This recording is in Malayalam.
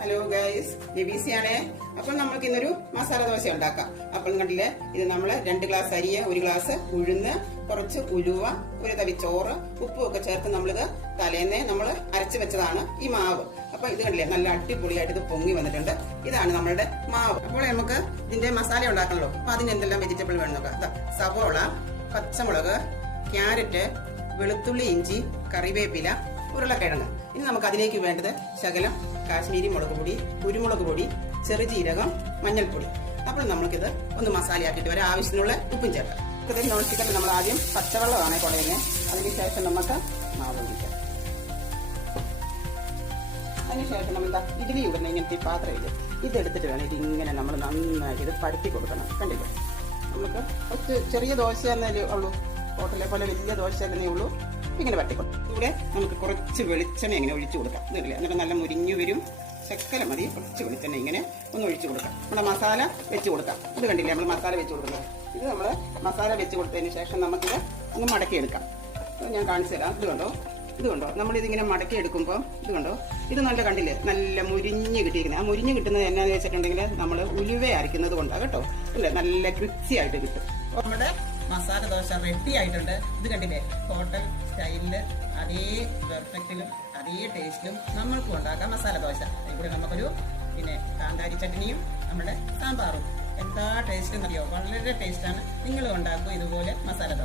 Hello guys, ബിബിസിയാണേ. അപ്പോൾ നമുക്ക് ഇന്നൊരു മസാല ദോശ ഉണ്ടാക്കാം. അപ്പോൾ കണ്ടില്ലേ, ഇത് നമ്മൾ 2 ഗ്ലാസ് അരിയ, 1 ഗ്ലാസ് ഉഴുന്ന്, കുറച്ച് ഉലുവ, ഒരു തവി ചോറ്, ഉപ്പും ഒക്കെ ചേർത്ത് നമ്മളിത് തലേന്നേ നമ്മൾ അരച്ചു വെച്ചതാണ് ഈ മാവ്. അപ്പൊ ഇത് കണ്ടില്ലേ, നല്ല അടിപൊളിയായിട്ട് ഇത് പൊങ്ങി വന്നിട്ടുണ്ട്. ഇതാണ് നമ്മളുടെ മാവ്. അപ്പോൾ നമുക്ക് ഇതിന്റെ മസാല ഉണ്ടാക്കണല്ലോ. അപ്പൊ അതിന് എന്തെല്ലാം വെജിറ്റബിൾ വേണം നോക്കാം. സവോള, പച്ചമുളക്, ക്യാരറ്റ്, വെളുത്തുള്ളി, ഇഞ്ചി, കറിവേപ്പില, ഉരുളക്കിഴങ്ങ്. ഇനി നമുക്ക് അതിലേക്ക് വേണ്ടത് ശകലം കാശ്മീരി മുളക് പൊടി, കുരുമുളക് പൊടി, ചെറുജീരകം, മഞ്ഞൾപ്പൊടി. അപ്പോൾ നമുക്കിത് ഒന്ന് മസാലയാക്കിയിട്ട് വരാം. ആവശ്യത്തിനുള്ള ഉപ്പും ചേർക്കാം. ഇത് നോൺ സ്റ്റിക്കറിൽ നമ്മൾ ആദ്യം പച്ചവെള്ളമാണ് കുടയുന്നത്. അതിനുശേഷം നമുക്ക് മാവ് ഒഴിക്കാം. അതിനുശേഷം നമ്മൾ ഇഡ്ഡലി ഇടുന്ന ഇങ്ങനത്തെ പാത്രം ഇതെടുത്തിട്ട് വേണം ഇതിങ്ങനെ നമ്മൾ നന്നായിട്ട് ഇത് പരത്തി കൊടുക്കണം. കണ്ടില്ലേ, നമുക്ക് കുറച്ച് ചെറിയ ദോശ എന്നല്ലേ ഉള്ളൂ, ഹോട്ടലെ പോലെ വലിയ ദോശ എന്നേ ഉള്ളൂ. ഇങ്ങനെ പരത്തിക്കൊടുക്കും. ഇവിടെ നമുക്ക് കുറച്ച് വെളിച്ചെണ്ണ ഇങ്ങനെ ഒഴിച്ചു കൊടുക്കാം. ഇതില്ലേ, എന്നിട്ട് നല്ല മുരിഞ്ഞു വരും. ശക്കല മതി, കുറച്ച് വെളിച്ചെണ്ണ ഇങ്ങനെ ഒന്ന് ഒഴിച്ചു കൊടുക്കാം. നമ്മുടെ മസാല വെച്ച് കൊടുക്കാം. ഇത് കണ്ടില്ലേ, നമ്മൾ മസാല വെച്ച് കൊടുക്കുന്നത്. ഇത് നമ്മൾ മസാല വെച്ച് കൊടുത്തതിന് ശേഷം നമുക്കിത് ഒന്ന് മടക്കിയെടുക്കാം. ഞാൻ കാണിച്ചു തരാം. ഇത് കണ്ടോ, നമ്മളിതിങ്ങനെ മടക്കി എടുക്കുമ്പോൾ ഇത് കണ്ടോ, ഇത് നല്ല കണ്ടില്ലേ, നല്ല മുരിഞ്ഞ് കിട്ടിയിരിക്കുന്നത്. ആ മുരിഞ്ഞ് കിട്ടുന്നത് എന്നാന്ന് വെച്ചിട്ടുണ്ടെങ്കിൽ നമ്മൾ ഉലുവ അരയ്ക്കുന്നത് കൊണ്ടാണ് കേട്ടോ. ഇല്ലേ, നല്ല ക്രിസ്പി കിട്ടും. അപ്പോൾ നമ്മുടെ മസാല ദോശ റെഡി ആയിട്ടുണ്ട്. ഇത് കണ്ടില്ലേ, ഹോട്ടൽ സ്റ്റൈലില് അതേ പെർഫെക്റ്റിലും അതേ ടേസ്റ്റിലും നമ്മൾക്കും ഉണ്ടാക്കാം മസാല ദോശ. ഇവിടെ നമുക്കൊരു കാന്താരി ചട്നിയും നമ്മുടെ സാമ്പാറും. എന്താ ടേസ്റ്റ് എന്നറിയോ, വളരെ ടേസ്റ്റാണ്. നിങ്ങളും ഉണ്ടാക്കും ഇതുപോലെ മസാല ദോശ.